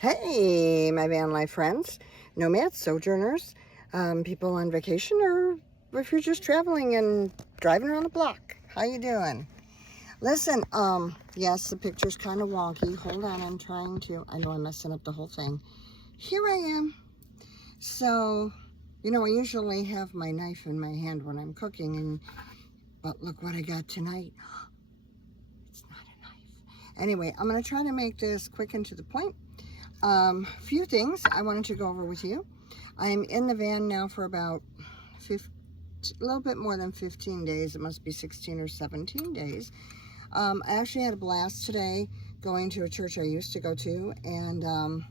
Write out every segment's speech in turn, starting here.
Hey, my van life friends, nomads, sojourners, people on vacation, or if you're just traveling and driving around the block. How you doing? Listen, yes, the picture's kind of wonky. Hold on, I know I'm messing up the whole thing. Here I am. So, I usually have my knife in my hand when I'm cooking, but look what I got tonight. It's not a knife. Anyway, I'm going to try to make this quick and to the point. Few things I wanted to go over with you. I'm in the van now for about a little bit more than 15 days. It must be 16 or 17 days. I actually had a blast today going to a church I used to go to, and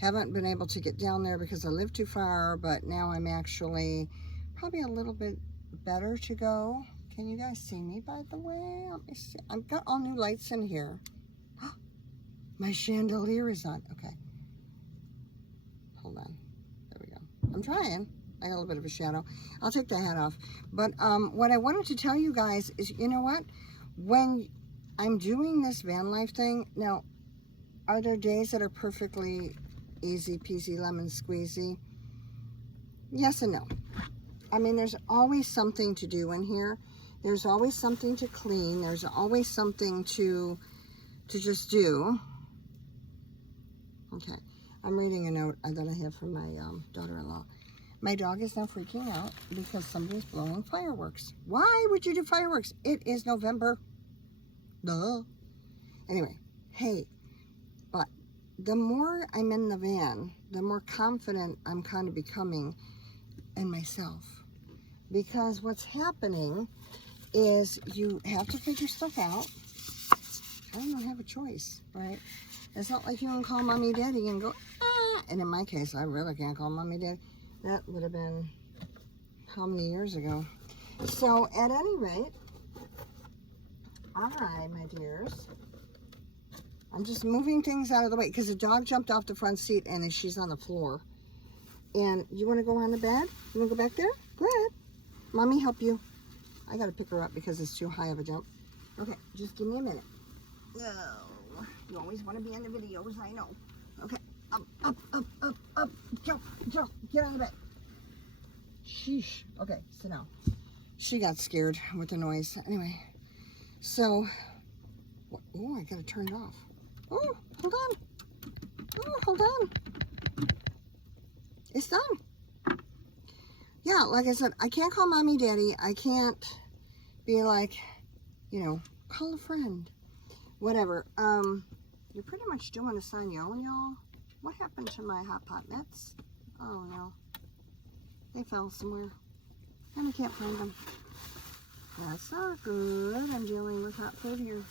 haven't been able to get down there because I live too far, but now I'm actually probably a little bit better to go. Can you guys see me, by the way? Let me see. I've got all new lights in here. My chandelier is on. Okay. Hold on. There we go. I'm trying. I got a little bit of a shadow. I'll take the hat off. But what I wanted to tell you guys is, you know what? When I'm doing this van life thing, now, are there days that are perfectly easy peasy lemon squeezy? Yes and no. I mean, there's always something to do in here. There's always something to clean. There's always something to just do. Okay. I'm reading a note that I have from my daughter-in-law. My dog is now freaking out because somebody's blowing fireworks. Why would you do fireworks? It is November. Duh. Anyway, hey, but the more I'm in the van, the more confident I'm kind of becoming in myself. Because what's happening is you have to figure stuff out. I don't have a choice, right? It's not like you can call mommy daddy and go, ah. And in my case, I really can't call mommy daddy. That would have been how many years ago? So at any rate, all right, my dears, I'm just moving things out of the way because the dog jumped off the front seat and she's on the floor. And you want to go on the bed? You want to go back there? Go ahead. Mommy, help you. I got to pick her up because it's too high of a jump. Okay, just give me a minute. No. You always want to be in the videos, I know. Okay, up, jump, get on the bed. Sheesh. Okay, sit down. She got scared with the noise. Anyway, so, oh, I gotta turn it off. Oh, hold on. Oh, hold on. It's done. Yeah, like I said, I can't call mommy daddy. I can't be like, call a friend. Whatever. You're pretty much doing a sign yelling, y'all. What happened to my hot pot mitts? Oh, no. They fell somewhere. And I can't find them. That's not good. I'm dealing with hot food here.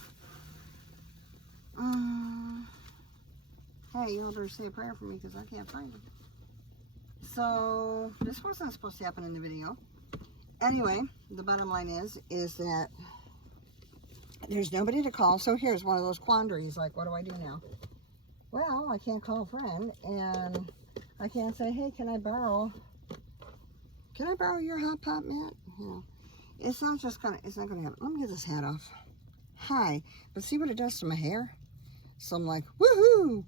Hey, you better say a prayer for me because I can't find them. So, this wasn't supposed to happen in the video. Anyway, the bottom line is that there's nobody to call. So here's one of those quandaries. Like, what do I do now? Well, I can't call a friend, and I can't say, hey, can I borrow your hot pot mat? It's not gonna happen. Let me get this hat off. Hi. But see what it does to my hair? So I'm like, woohoo!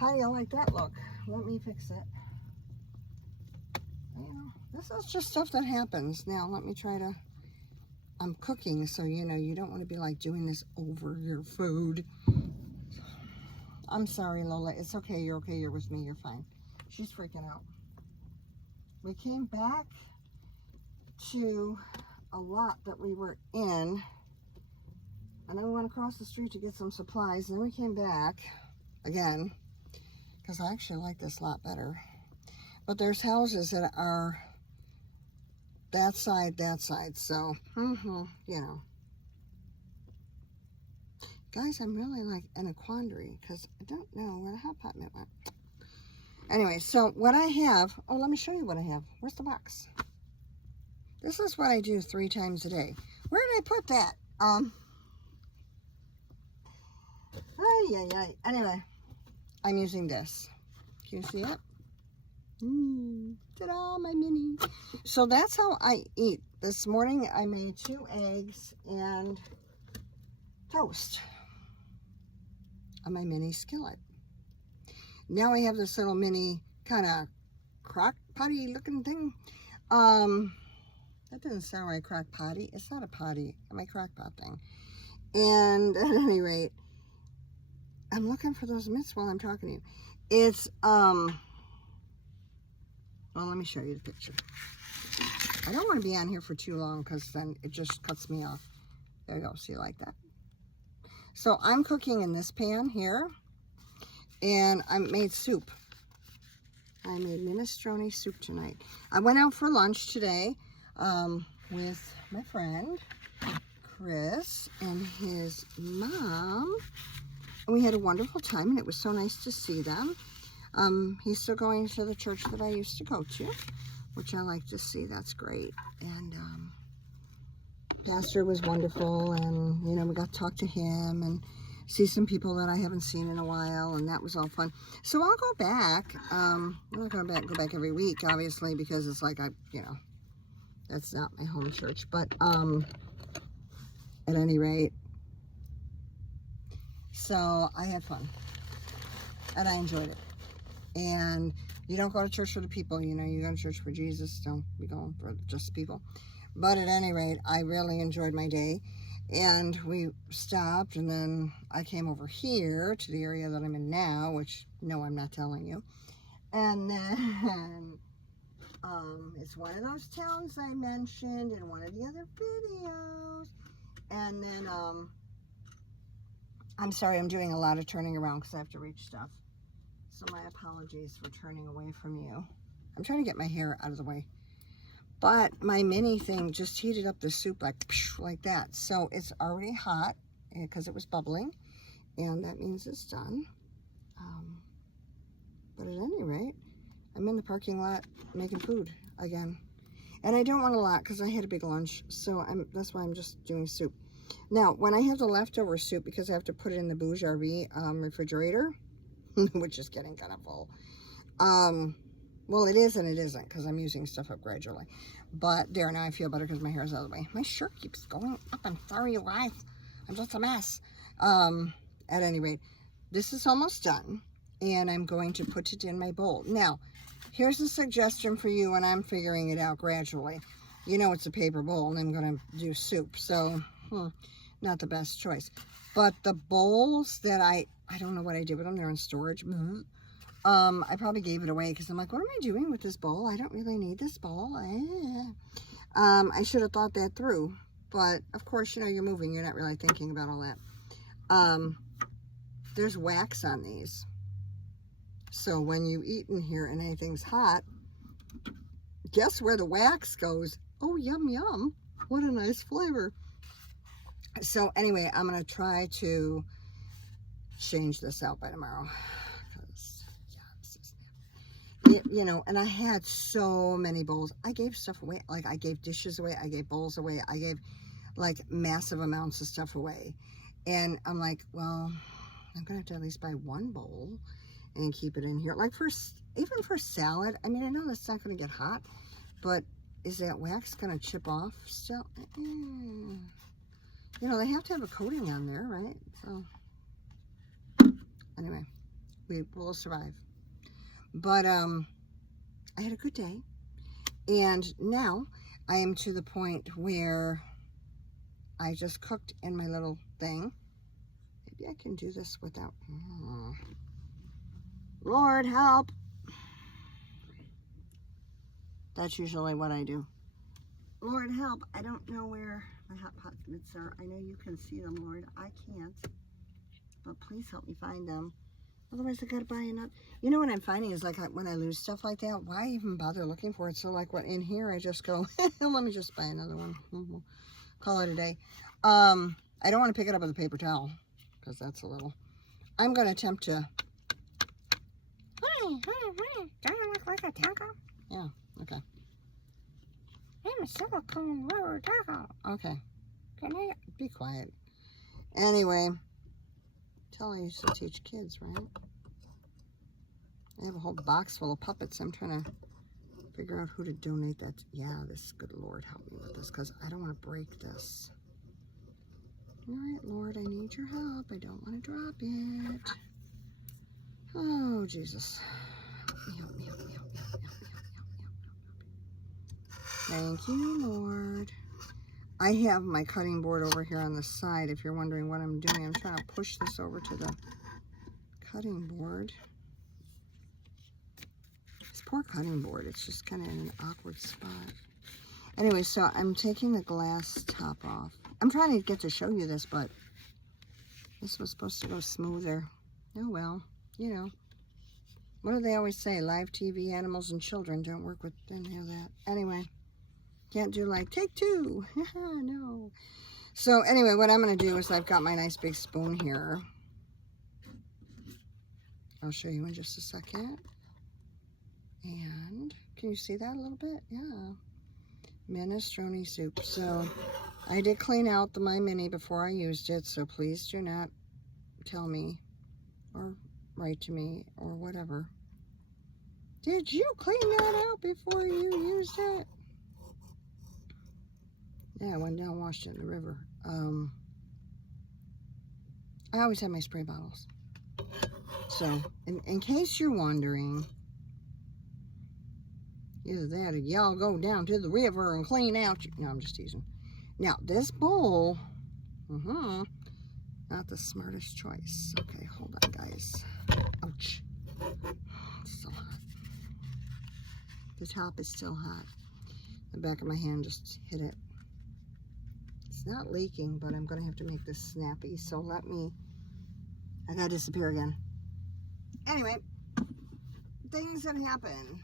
How do you like that look? Let me fix it. This is just stuff that happens. Now, let me try to... I'm cooking, so, you don't want to be, like, doing this over your food. I'm sorry, Lola. It's okay. You're okay. You're with me. You're fine. She's freaking out. We came back to a lot that we were in, and then we went across the street to get some supplies, and then we came back again, because I actually like this lot better. But there's houses that are that side, so, Guys, I'm really like in a quandary because I don't know where the hot pot mitt went. Anyway, so what I have, let me show you what I have. Where's the box? This is what I do 3 times a day. Where did I put that? Anyway, I'm using this. Can you see it? Ta-da, my mini. So that's how I eat. This morning I made 2 eggs and toast on my mini skillet. Now I have this little mini kind of crock potty looking thing. That doesn't sound right, crock potty. It's not a potty, my crock pot thing. And at any rate, I'm looking for those mitts while I'm talking to you. It's, well, let me show you the picture. I don't want to be on here for too long because then it just cuts me off. There you go, see, like that. So I'm cooking in this pan here, and I made soup. I made minestrone soup tonight. I went out for lunch today with my friend Chris and his mom. And we had a wonderful time, and it was so nice to see them. He's still going to the church that I used to go to, which I like to see. That's great. And pastor was wonderful, and you know, we got to talk to him and see some people that I haven't seen in a while, and that was all fun. So I'll go back. I'm not going to go back every week, obviously, because it's like you know, that's not my home church. But at any rate, so I had fun, and I enjoyed it. And you don't go to church for the people, you know, you go to church for Jesus. Don't be going for just people. But at any rate, I really enjoyed my day. And we stopped, and then I came over here to the area that I'm in now, which, no, I'm not telling you. And then it's one of those towns I mentioned in one of the other videos. And then, I'm sorry, I'm doing a lot of turning around because I have to reach stuff. So my apologies for turning away from you. I'm trying to get my hair out of the way. But my mini thing just heated up the soup like that. So it's already hot because it was bubbling. And that means it's done. But at any rate, I'm in the parking lot making food again. And I don't want a lot because I had a big lunch. So that's why I'm just doing soup. Now, when I have the leftover soup, because I have to put it in the Bouge RV refrigerator, which is getting kind of full. Well, it is and it isn't because I'm using stuff up gradually. But there, now I feel better because my hair is out of the way. My shirt keeps going up. I'm sorry, you guys. I'm just a mess. At any rate, this is almost done. And I'm going to put it in my bowl. Now, here's a suggestion for you, and I'm figuring it out gradually. You know it's a paper bowl, and I'm going to do soup. So, not the best choice. But the bowls that I don't know what I did with them. They're in storage. I probably gave it away because I'm like, what am I doing with this bowl? I don't really need this bowl. I should have thought that through. But, of course, you know, you're moving. You're not really thinking about all that. There's wax on these. So when you eat in here and anything's hot, guess where the wax goes? Oh, yum, yum. What a nice flavor. So, anyway, I'm going to try to change this out by tomorrow. You know, and I had so many bowls. I gave stuff away. Like, I gave dishes away. I gave bowls away. I gave, like, massive amounts of stuff away. And I'm like, well, I'm going to have to at least buy one bowl and keep it in here. Like, even for salad, I mean, I know that's not going to get hot, but is that wax going to chip off still? You know, they have to have a coating on there, right? So, anyway, we will survive. But I had a good day, and now I am to the point where I just cooked in my little thing. Maybe I can do this without, Lord help. That's usually what I do. Lord help, I don't know where my hot pot mitts are. I know you can see them, Lord. I can't, but please help me find them. Otherwise, I gotta buy another. You know what I'm finding is, like, when I lose stuff like that, why even bother looking for it? So, like, what in here, I just go, let me just buy another one. We'll call it a day. I don't want to pick it up with a paper towel because that's a little. I'm going to attempt to. Don't I look like a taco? Yeah, okay. I'm a silicone rubber taco. Okay. Can I be quiet? Anyway. I used to teach kids, right? I have a whole box full of puppets. I'm trying to figure out who to donate that to. Yeah, this, good Lord, help me with this, because I don't want to break this. All right, Lord, I need your help. I don't want to drop it. Oh, Oh, Jesus. Help me, help me, help me, help me, help me, help me, help me, help me. Thank you, Lord. I have my cutting board over here on the side. If you're wondering what I'm doing, I'm trying to push this over to the cutting board. This poor cutting board, it's just kind of in an awkward spot. Anyway, so I'm taking the glass top off. I'm trying to get to show you this, but this was supposed to go smoother. Oh well, you know. What do they always say? Live TV, animals, and children don't work with, didn't have that. Anyway, can't do like, take two. No. So anyway, what I'm going to do is I've got my nice big spoon here. I'll show you in just a second. And can you see that a little bit? Yeah. Minestrone soup. So I did clean out my mini before I used it, so please do not tell me or write to me or whatever. Did you clean that out before you used it? Yeah, I went down and washed it in the river. I always have my spray bottles. So, in case you're wondering, either that or y'all go down to the river and clean out. No, I'm just teasing. Now, this bowl, not the smartest choice. Okay, hold on, guys. Ouch. It's still hot. The top is still hot. The back of my hand just hit it. It's not leaking, but I'm going to have to make this snappy. So let me, I got to disappear again. Anyway, things that happen.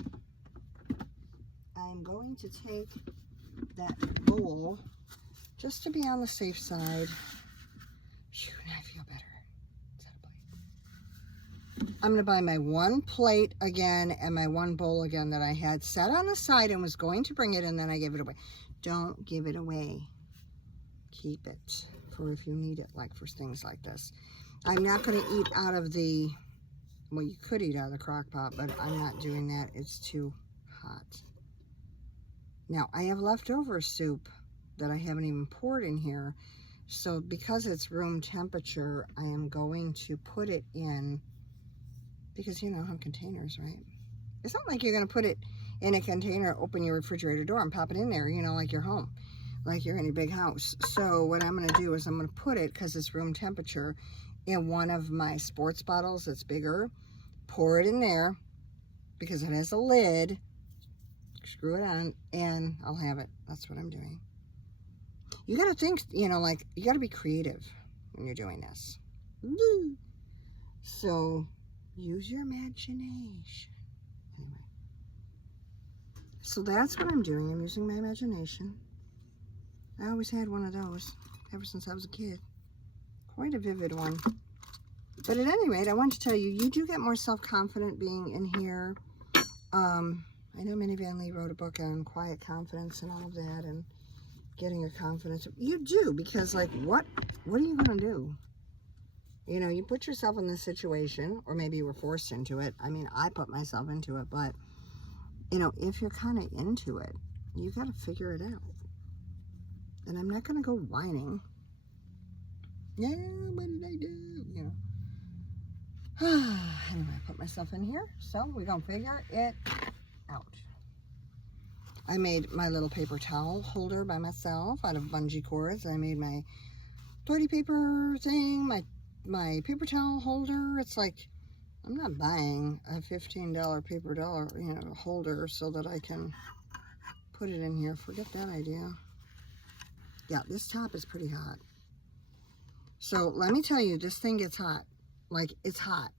I'm going to take that bowl just to be on the safe side. Phew, now I feel better. Is that a plate? I'm going to buy my one plate again and my one bowl again that I had set on the side and was going to bring it, and then I gave it away. Don't give it away. Keep it for if you need it, like for things like this. I'm not going to eat out of the, well, you could eat out of the crock pot, but I'm not doing that. It's too hot. Now, I have leftover soup that I haven't even poured in here. So because it's room temperature, I am going to put it in, because you know how containers, right? It's not like you're going to put it in a container, open your refrigerator door and pop it in there, you know, like you're home, like you're in a big house. So what I'm going to do is I'm going to put it, because it's room temperature, in one of my sports bottles that's bigger. Pour it in there, because it has a lid. Screw it on, and I'll have it. That's what I'm doing. You got to think, you know, like, you got to be creative when you're doing this. Woo! So, use your imagination. Anyway. So that's what I'm doing. I'm using my imagination. I always had one of those ever since I was a kid. Quite a vivid one. But at any rate, I want to tell you, you do get more self-confident being in here. I know Minnie Van Lee wrote a book on quiet confidence and all of that, and getting your confidence. You do, because like, what are you going to do? You know, you put yourself in this situation, or maybe you were forced into it. I mean, I put myself into it, but, you know, if you're kind of into it, you got to figure it out. And I'm not going to go whining. Yeah, what did I do? You know. Anyway, I put myself in here, so we're going to figure it out. I made my little paper towel holder by myself out of bungee cords. I made my toilet paper thing, my paper towel holder. It's like, I'm not buying a $15 paper dollar, you know, holder so that I can put it in here. Forget that idea. Yeah, this top is pretty hot. So let me tell you, this thing gets hot. Like, it's hot.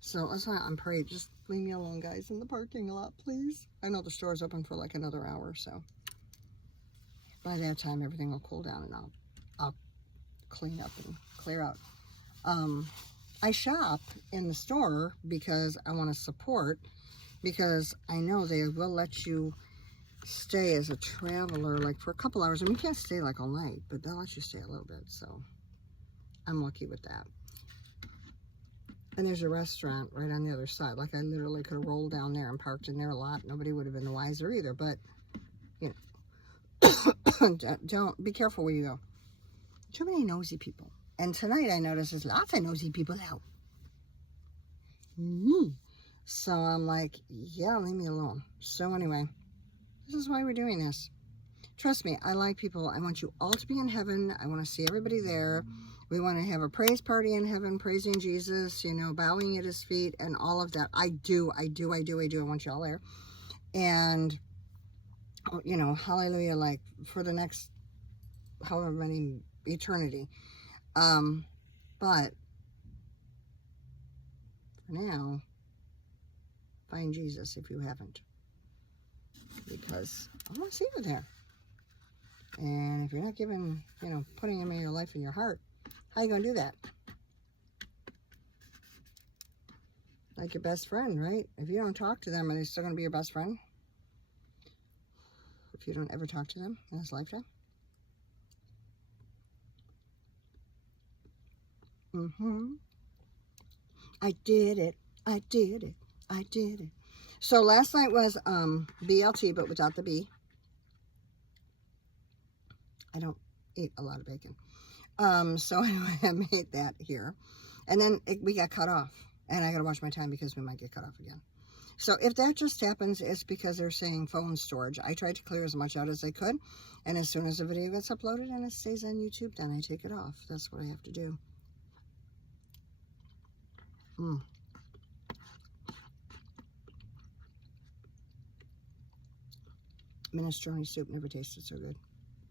So let's not, I'm praying. Just leave me alone, guys, in the parking lot, please. I know the store's open for like another hour, so by that time everything will cool down and I'll clean up and clear out. I shop in the store because I want to support, because I know they will let you stay as a traveler like for a couple hours. I mean, you can't stay like all night, but they'll let you stay a little bit, so I'm lucky with that. And there's a restaurant right on the other side. Like, I literally could have rolled down there and parked in there a lot. Nobody would have been the wiser either. But, you know, don't, be careful where you go. Too many nosy people. And tonight I noticed there's lots of nosy people out. So I'm like, yeah, leave me alone. So anyway, this is why we're doing this. Trust me, I like people. I want you all to be in heaven. I want to see everybody there. We want to have a praise party in heaven, praising Jesus, you know, bowing at his feet and all of that. I do. I want you all there. And, you know, hallelujah, like for the next however many eternity. But for now, find Jesus if you haven't. Because I want to see you there. And if you're not giving, you know, putting him in your life and your heart, how you going to do that? Like your best friend, right? If you don't talk to them, are they still going to be your best friend? If you don't ever talk to them in this lifetime? I did it. I did it. I did it. So last night was BLT, but without the B. I don't eat a lot of bacon. So anyway, I made that here. And then we got cut off. And I got to watch my time because we might get cut off again. So if that just happens, it's because they're saying phone storage. I tried to clear as much out as I could. And as soon as the video gets uploaded and it stays on YouTube, then I take it off. That's what I have to do. Minestrone soup never tasted so good.